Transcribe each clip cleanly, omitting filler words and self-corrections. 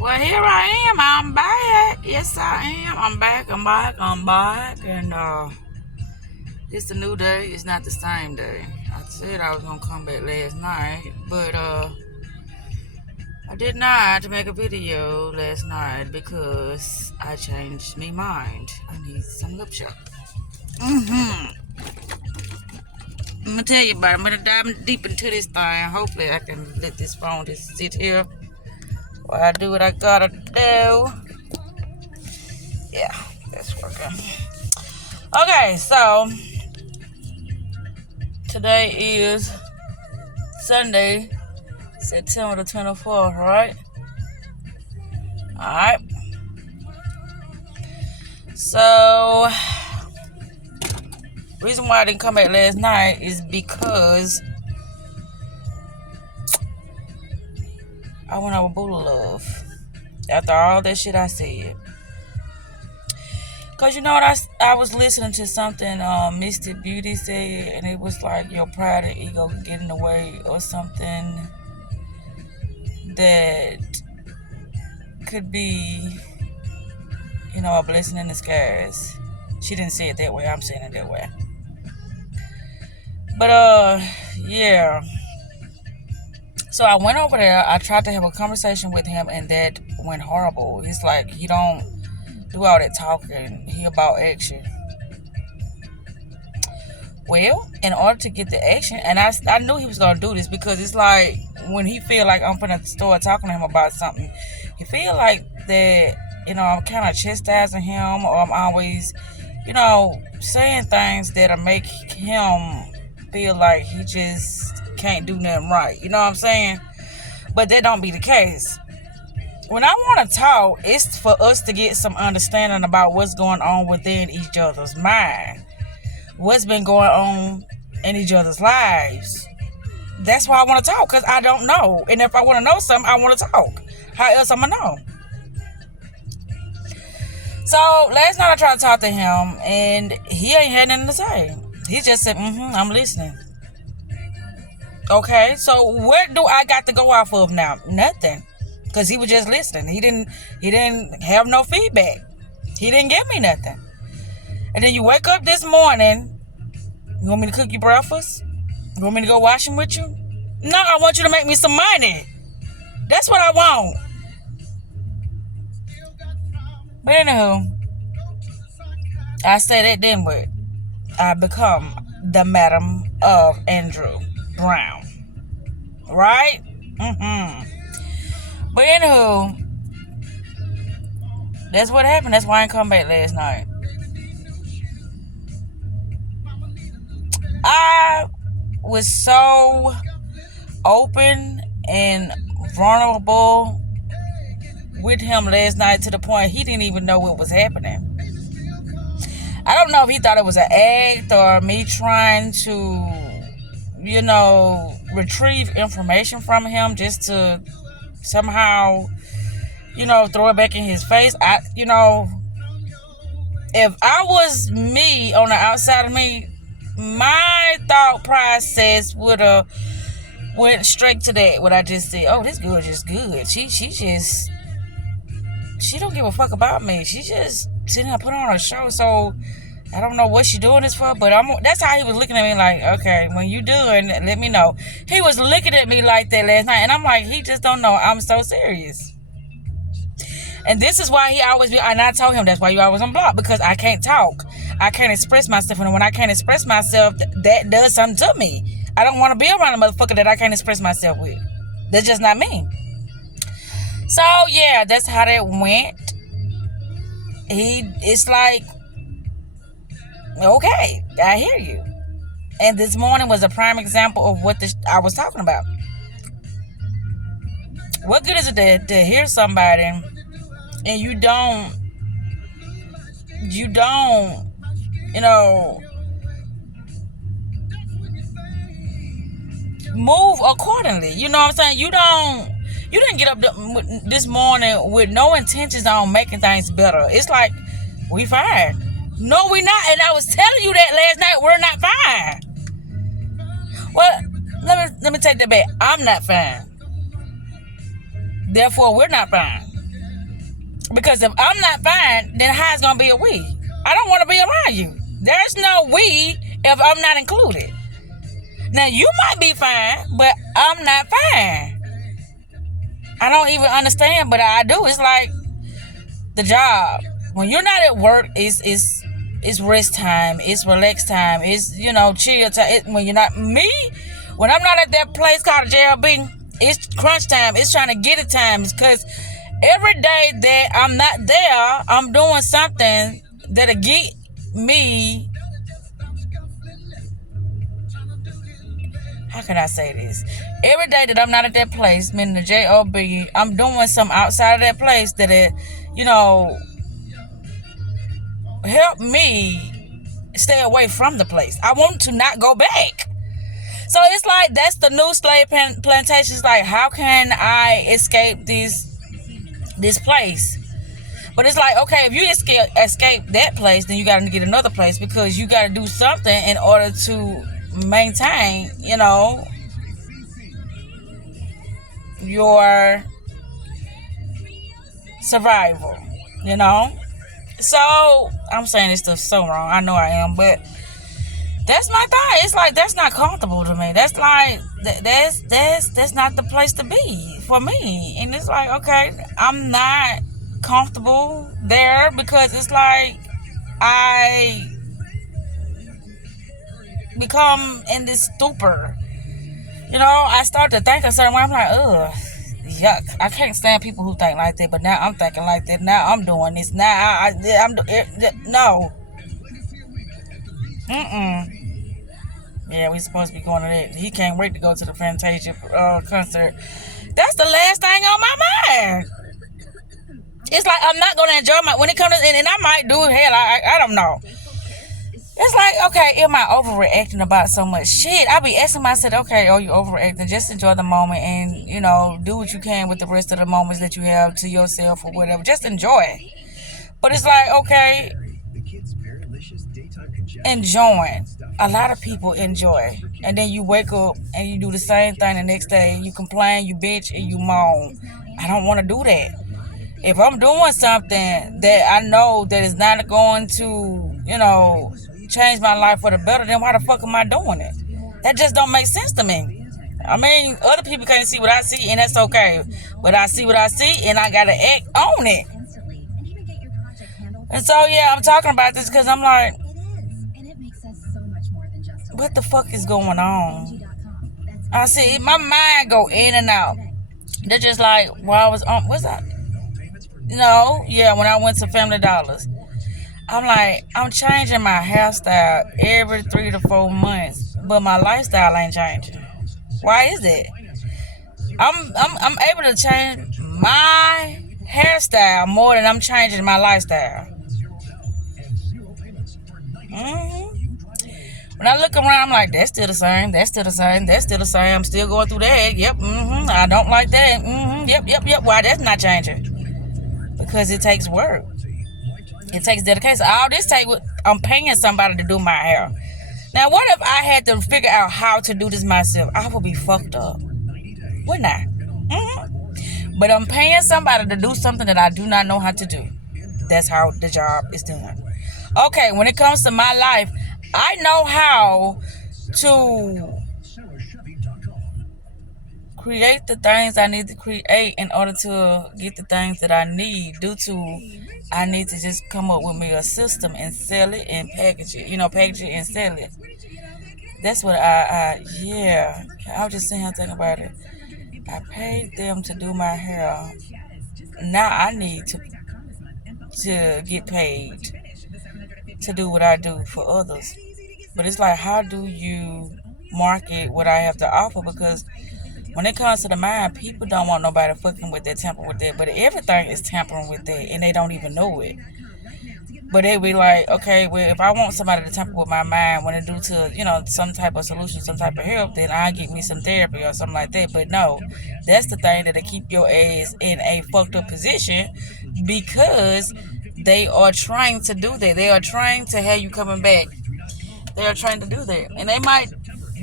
Well, here I am. I'm back. Yes, I am. I'm back. And it's a new day. It's not the same day. I said I was gonna come back last night, but I did not make a video last night because I changed my mind. I need some lip shot. I'm gonna tell you about it. I'm gonna dive deep into this thing. Hopefully, I can let this phone just sit here while I do what I gotta do. Yeah, that's working. Okay, so today is Sunday, September the 24th, right? Alright. So, reason why I didn't come back last night is because I went over Buddha Love after all that shit I said. Cause you know what, I was listening to something Mystic Beauty said, and it was like your pride and ego get in the way or something that could be, a blessing in disguise. She didn't say it that way. I'm saying it that way. But yeah. So I went over there. I tried to have a conversation with him, and that went horrible. It's like he don't do all that talking. He about action. Well, in order to get the action, and I knew he was gonna do this because it's like when he feel like I'm gonna start talking to him about something, he feel like that. I'm kind of chastising him, or I'm always, saying things that'll make him feel like he just can't do nothing right. You know what I'm saying? But that don't be the case. When I want to talk, it's for us to get some understanding about what's going on within each other's mind, what's been going on in each other's lives. That's why I want to talk, because I don't know. And if I want to know something, I want to talk. How else I'm going to know? So last night I tried to talk to him, and he ain't had nothing to say. He just said, I'm listening. Okay, so what do I got to go off of now? Nothing. Because he was just listening. He didn't have no feedback. He didn't give me nothing. And then you wake up this morning, you want me to cook you breakfast? You want me to go washing with you? No, I want you to make me some money. That's what I want. But anywho, I say that then, but I become the Madam of Andrew Brown. Right? But anywho, that's what happened. That's why I didn't come back last night. I was so open and vulnerable with him last night to the point he didn't even know what was happening. I don't know if he thought it was an act or me trying to, retrieve information from him just to somehow, throw it back in his face. If I was me on the outside of me, my thought process would have went straight to that. What I just said. Oh, this girl just good. She don't give a fuck about me. She just sitting there putting on a show. So I don't know what she doing this for, but that's how he was looking at me like, okay, when you doing, let me know. He was looking at me like that last night, and I'm like, he just don't know I'm so serious. And this is why he always be, and I told him that's why you always on block, because I can't talk. I can't express myself, and when I can't express myself, that does something to me. I don't want to be around a motherfucker that I can't express myself with. That's just not me. So yeah, that's how that went. It's like, okay, I hear you. And this morning was a prime example of what I was talking about. What good is it to hear somebody and you don't, move accordingly? You know what I'm saying? You didn't get up this morning with no intentions on making things better. It's like, we fine. No, we not. And I was telling you that last night, we're not fine. Well, let me take that back. I'm not fine. Therefore, we're not fine. Because if I'm not fine, then how's gonna be a we? I don't want to be around you. There's no we if I'm not included. Now you might be fine, but I'm not fine. I don't even understand, but I do. It's like the job. When you're not at work, it's rest time, it's relax time, it's chill time. When you're not me, when I'm not at that place called JLB, it's crunch time. It's trying to get it time. Because every day that I'm not there, I'm doing something that'll get me. How can I say this? Every day that I'm not at that place, meaning the JOB, I'm doing something outside of that place that help me stay away from the place. I want to not go back. So it's like that's the new slave plantation. It's like, how can I escape this place? But it's like, okay, if you escape that place, then you got to get another place, because you got to do something in order to maintain, your survival, So I'm saying this stuff so wrong. I know I am, but that's my thought. It's like, that's not comfortable to me. That's like that's not the place to be for me. And it's like, okay, I'm not comfortable there, because it's like I become in this stupor. I start to think a certain way. I'm like, ugh, yuck. I can't stand people who think like that. But now I'm thinking like that. Now I'm doing this. Now I'm no. Yeah, we supposed to be going to that. He can't wait to go to the Fantasia concert. That's the last thing on my mind. It's like, I'm not going to enjoy when it comes to, and I might do, hell, I don't know. It's like, okay, am I overreacting about so much shit? I be asking myself, okay, you overreacting? Just enjoy the moment and, do what you can with the rest of the moments that you have to yourself or whatever. Just enjoy. But it's like, okay, enjoying. A lot of people enjoy. And then you wake up and you do the same thing the next day. You complain, you bitch, and you moan. I don't want to do that. If I'm doing something that I know that is not going to, change my life for the better, then why the fuck am I doing it? That just don't make sense to me. I mean, other people can't see what I see, and that's okay. But I see what I see, and I gotta act on it. And so, yeah, I'm talking about this because I'm like, what the fuck is going on? I see my mind go in and out. They're just like, while I was on, what's that? When I went to Family Dollars. I'm like, I'm changing my hairstyle every 3 to 4 months, but my lifestyle ain't changing. Why is that? I'm able to change my hairstyle more than I'm changing my lifestyle. When I look around, I'm like, that's still the same. That's still the same. That's still the same. I'm still going through that. Yep. I don't like that. Yep. Why that's not changing? Because it takes work. It takes dedication. All this I'm paying somebody to do my hair. Now, what if I had to figure out how to do this myself? I would be fucked up. Wouldn't I? But I'm paying somebody to do something that I do not know how to do. That's how the job is done. Okay, when it comes to my life, I know how to create the things I need to create in order to get the things that I need. I need to just come up with me a system and sell it and package it. Package it and sell it. That's what I was just sitting here thinking about it. I paid them to do my hair. Now I need to get paid to do what I do for others. But it's like, how do you market what I have to offer? Because when it comes to the mind, people don't want nobody fucking with that, tampering with that. But everything is tampering with that, and they don't even know it. But they be like, okay, well, if I want somebody to tamper with my mind when it due to, some type of solution, some type of help, then I'll get me some therapy or something like that. But no, that's the thing that'll keep your ass in a fucked up position, because they are trying to do that. They are trying to have you coming back. They are trying to do that. And they might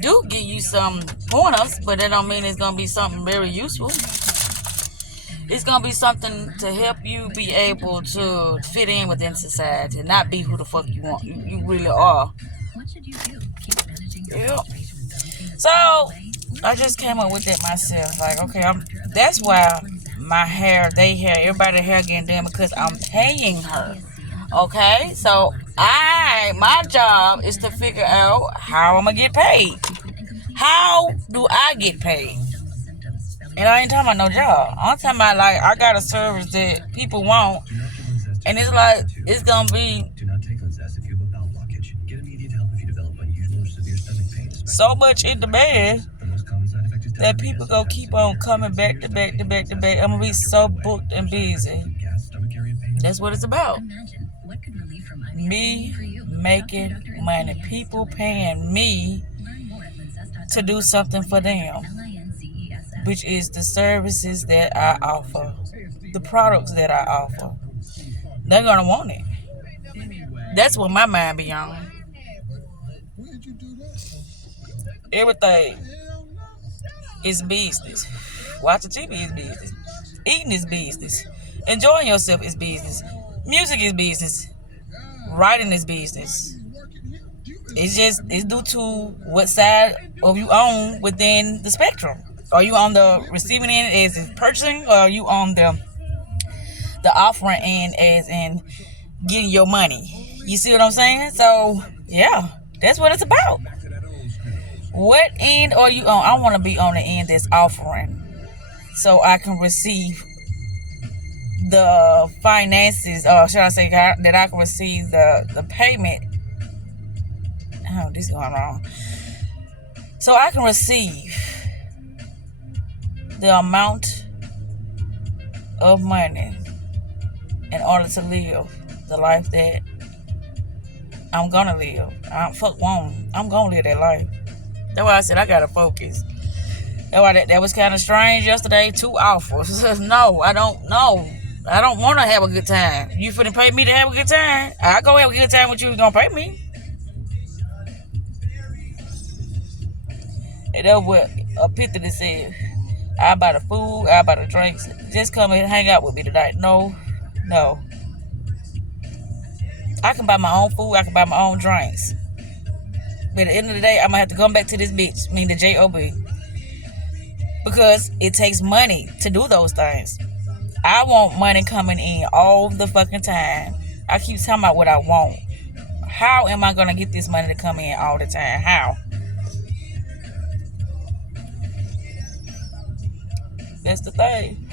do give you some pointers, but that don't mean it's going to be something very useful. It's gonna be something to help you be able to fit in within society, not be who the fuck you want. You really are. Yeah. So I just came up with it myself. Like, okay, that's why my hair, everybody hair getting done because I'm paying her. Okay, so my job is to figure out how I'm gonna get paid. How do I get paid? And I ain't talking about no job. I'm talking about like I got a service that people want, and it's like it's gonna be so much in demand that people gonna keep on coming back to back to back to back. I'm gonna be so booked and busy. That's what it's about. Me making money, people paying me to do something for them, which is the services that I offer, the products that I offer. They're gonna want it. That's what my mind be on. Everything is business. Watching TV is business. Eating is business. Enjoying yourself is business. Music is business. Writing is business. It's due to what side of you own within the spectrum. Are you on the receiving end as in purchasing, or are you on the offering end as in getting your money? You see what I'm saying? So yeah, that's what it's about. What end are you on? I want to be on the end that's offering, so I can receive the finances, or should I say that I can receive the payment. Oh, this is going wrong. So I can receive the amount of money in order to live the life that I'm gonna live. I'm gonna live that life. That's why I said I gotta focus. That's why that was kind of strange yesterday. 2 offers. No, I don't know. I don't want to have a good time. You finna pay me to have a good time? I go have a good time with you. You gonna pay me? And that's what a picture that said. I buy the food. I buy the drinks. Just come and hang out with me tonight. No. I can buy my own food. I can buy my own drinks. But at the end of the day, I'm going to have to come back to this bitch, mean the J-O-B. Because it takes money to do those things. I want money coming in all the fucking time. I keep talking about what I want. How am I going to get this money to come in all the time? How? That's the thing.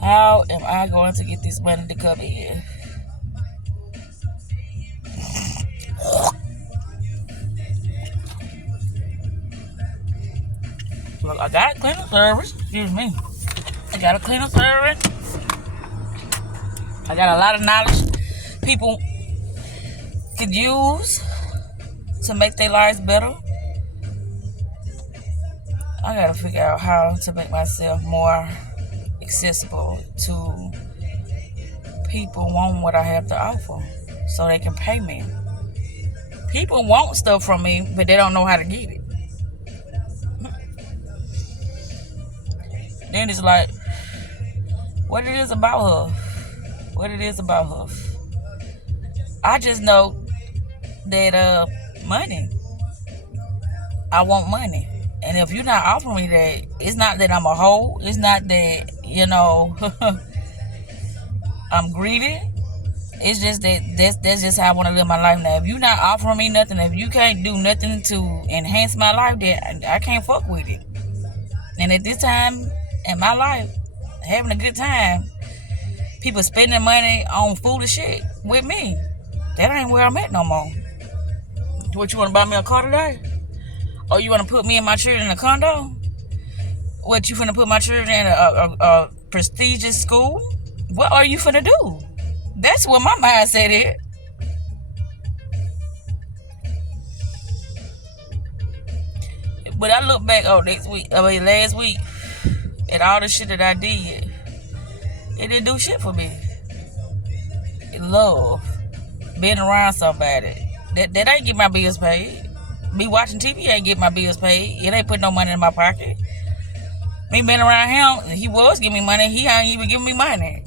How am I going to get this money to come in? Look, I got a cleaning service. Excuse me. I got a cleaning service. I got a lot of knowledge people could use to make their lives better. I gotta figure out how to make myself more accessible to people wanting what I have to offer so they can pay me. People want stuff from me, but they don't know how to get it. Then it's like, what it is about her. I just know that money. I want money. And if you're not offering me that, it's not that I'm a hoe. It's not that, I'm greedy. It's just that that's just how I want to live my life now. If you're not offering me nothing, if you can't do nothing to enhance my life, then I can't fuck with it. And at this time in my life, having a good time, people spending money on foolish shit with me, that ain't where I'm at no more. What, you want to buy me a car today? Or you want to put me and my children in a condo? What, you finna put my children in a prestigious school? What are you finna do? That's what my mindset is. But I look back last week, at all the shit that I did, it didn't do shit for me. Love, being around somebody that ain't get my bills paid. Me watching TV ain't get my bills paid. It ain't put no money in my pocket. Me being around him, he was giving me money. He ain't even giving me money.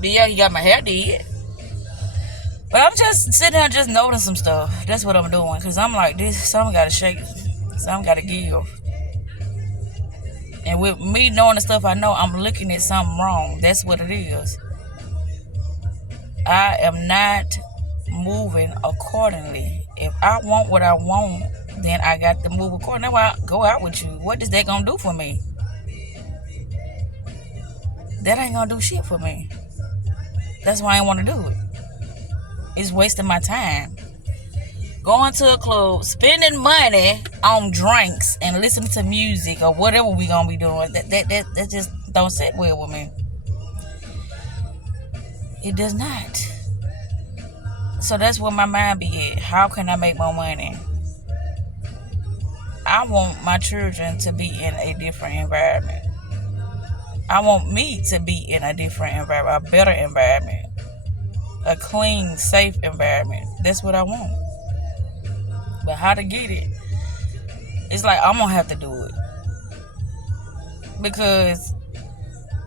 But yeah, he got my hair did. But I'm just sitting here just noting some stuff. That's what I'm doing. Because I'm like, this, something got to shake. Something got to give. And with me knowing the stuff I know, I'm looking at something wrong. That's what it is. I am not moving accordingly. If I want what I want, then I got to move accordingly. That's why I go out with you. What is that going to do for me? That ain't going to do shit for me. That's why I ain't want to do it. It's wasting my time. Going to a club, spending money on drinks and listening to music or whatever we gonna be doing. That just don't sit well with me. It does not. So that's where my mind be at. How can I make more money? I want my children to be in a different environment. I want me to be in a different environment, a better environment. A clean, safe environment. That's what I want. But how to get it? It's like I'm gonna have to do it. Because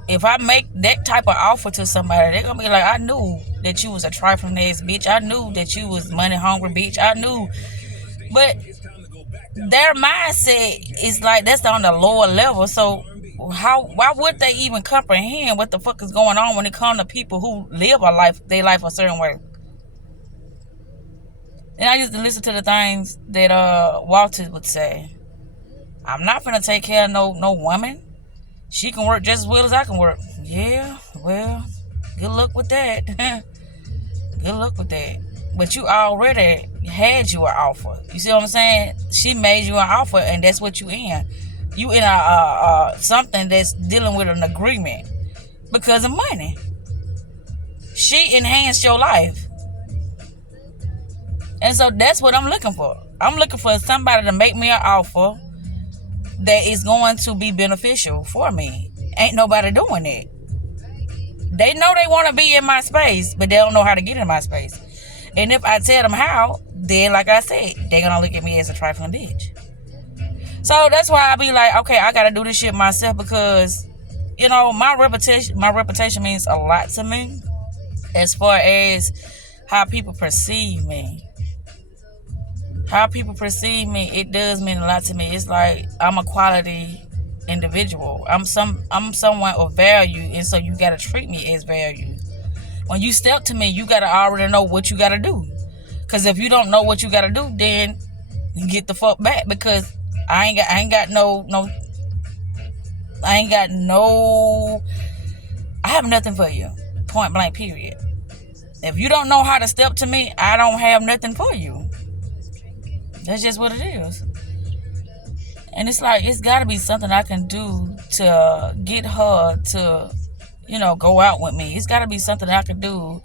if I make that type of offer to somebody, they're gonna be like, I knew that you was a trifling ass bitch. I knew that you was money hungry bitch. I knew. But their mindset is like that's on the lower level. So why would they even comprehend what the fuck is going on when it comes to people who live their life a certain way? And I used to listen to the things that Walter would say. I'm not gonna take care of no woman. She can work just as well as I can work. Yeah, well, good luck with that. Good luck with that. But you already had you an offer. You see what I'm saying? She made you an offer, and that's what you in. You in a something that's dealing with an agreement because of money. She enhanced your life. And so that's what I'm looking for. I'm looking for somebody to make me an offer that is going to be beneficial for me. Ain't nobody doing it. They know they want to be in my space, but they don't know how to get in my space. And if I tell them how, then like I said, they're going to look at me as a trifling bitch. So that's why I be like, okay, I got to do this shit myself because, you know, my reputation means a lot to me as far as how people perceive me. How people perceive me, it does mean a lot to me. It's like I'm a quality individual. I'm someone of value, and so you gotta treat me as value. When you step to me, you gotta already know what you gotta do. Cause if you don't know what you gotta do, then you get the fuck back. Because I have nothing for you. Point blank, period. If you don't know how to step to me, I don't have nothing for you. That's just what it is. And it's like, it's got to be something I can do to get her to, you know, go out with me. It's got to be something I can do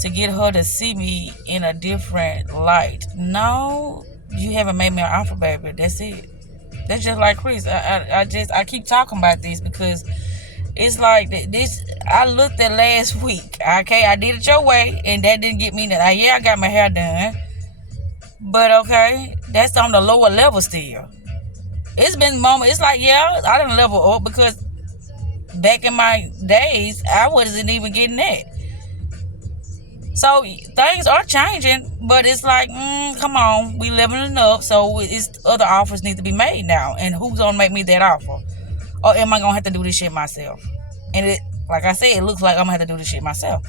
to get her to see me in a different light. No, you haven't made me an offer, baby. That's it. That's just like Chris. I keep talking about this because it's like this. I looked at last week. Okay, I did it your way, and that didn't get me nothing. Yeah, I got my hair done. But okay, that's on the lower level still. It's been moments. It's like, yeah, I didn't level up because back in my days, I wasn't even getting that. So things are changing, but it's like, come on, we leveling up. So it's other offers need to be made now. And who's gonna make me that offer? Or am I gonna have to do this shit myself? And it, like I said, it looks like I'm gonna have to do this shit myself.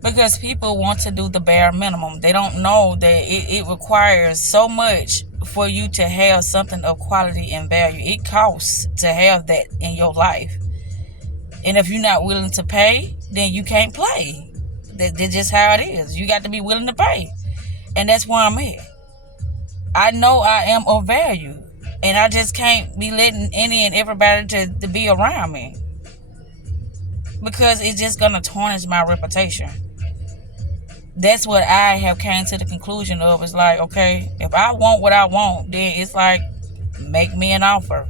Because people want to do the bare minimum. They don't know that it requires so much for you to have something of quality and value. It costs to have that in your life. And if you're not willing to pay, then you can't play. That's just how it is. You got to be willing to pay. And that's where I'm at. I know I am of value. And I just can't be letting any and everybody to be around me. Because it's just going to tarnish my reputation. That's what I have came to the conclusion of. It's like, okay, if I want what I want, then it's like, make me an offer.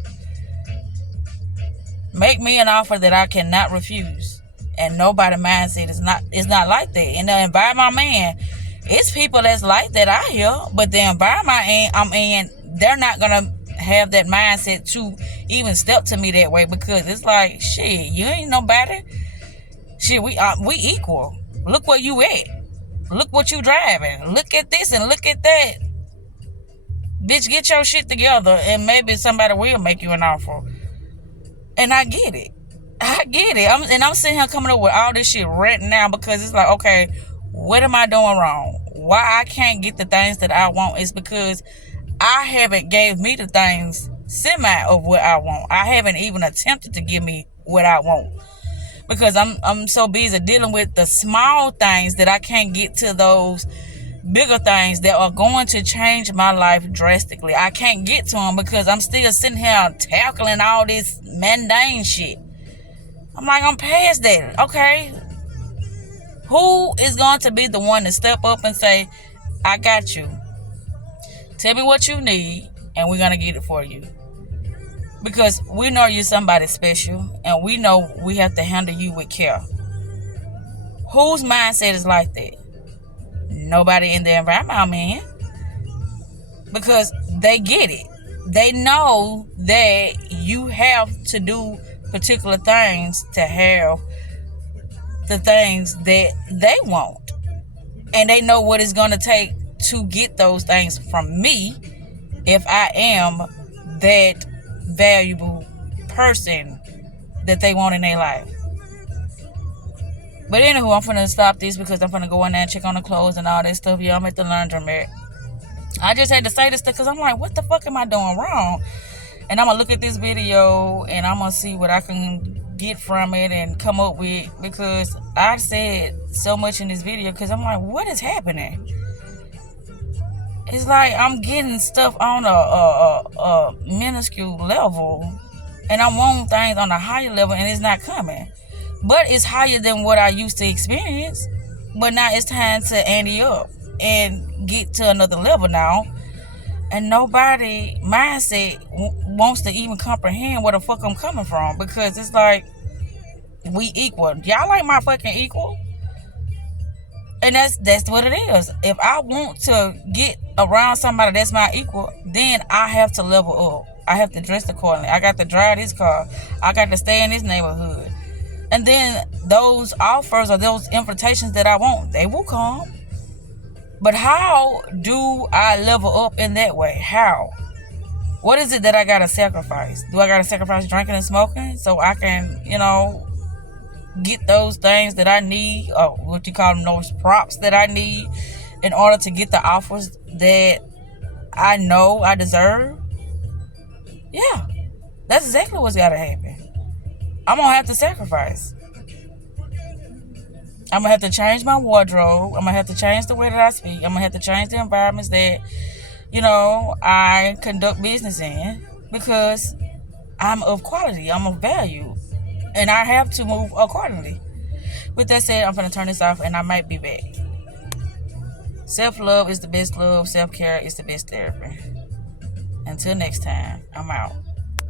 Make me an offer that I cannot refuse. And nobody mindset is not like that. In the environment I'm in, it's people that's like that out here, but the environment I'm in, they're not gonna have that mindset to even step to me that way, because it's like, shit, you ain't nobody. Shit, we equal. Look where you at. Look what you driving. Look at this and look at that. Bitch, get your shit together and maybe somebody will make you an offer. And I get it. I'm sitting here coming up with all this shit right now because it's like, okay, what am I doing wrong? Why I can't get the things that I want is because I haven't gave me the things semi of what I want. I haven't even attempted to give me what I want. Because I'm so busy dealing with the small things that I can't get to those bigger things that are going to change my life drastically. I can't get to them because I'm still sitting here tackling all this mundane shit. I'm like, I'm past that. Okay. Who is going to be the one to step up and say, I got you. Tell me what you need and we're going to get it for you. Because we know you're somebody special and we know we have to handle you with care. Whose mindset is like that? Nobody in the environment I'm in. Because they get it. They know that you have to do particular things to have the things that they want. And they know what it's going to take to get those things from me if I am that valuable person that they want in their life. But anywho, I'm finna stop this because I'm finna go in there and check on the clothes and all that stuff. Yeah, I'm at the laundromat. I just had to say this stuff because I'm like, what the fuck am I doing wrong? And I'm gonna look at this video and I'm gonna see what I can get from it and come up with, because I said so much in this video because I'm like, what is happening? It's like I'm getting stuff on a minuscule level and I want things on a higher level and it's not coming. But it's higher than what I used to experience. But now it's time to ante up and get to another level now. And nobody mindset wants to even comprehend where the fuck I'm coming from, because it's like, we equal. Y'all like my fucking equal? And that's what it is. If I want to get around somebody that's my equal, then I have to level up. I have to dress accordingly. I got to drive this car. I got to stay in this neighborhood. And then those offers or those invitations that I want, they will come. But how do I level up in that way? How? What is it that I got to sacrifice? Do I got to sacrifice drinking and smoking so I can, get those things that I need, or what you call them, those props that I need in order to get the offers that I know I deserve? Yeah, that's exactly what's got to happen. I'm going to have to sacrifice. I'm going to have to change my wardrobe. I'm going to have to change the way that I speak. I'm going to have to change the environments that, I conduct business in, because I'm of quality. I'm of value. And I have to move accordingly. With that said, I'm going to turn this off and I might be back. Self-love is the best love. Self-care is the best therapy. Until next time, I'm out.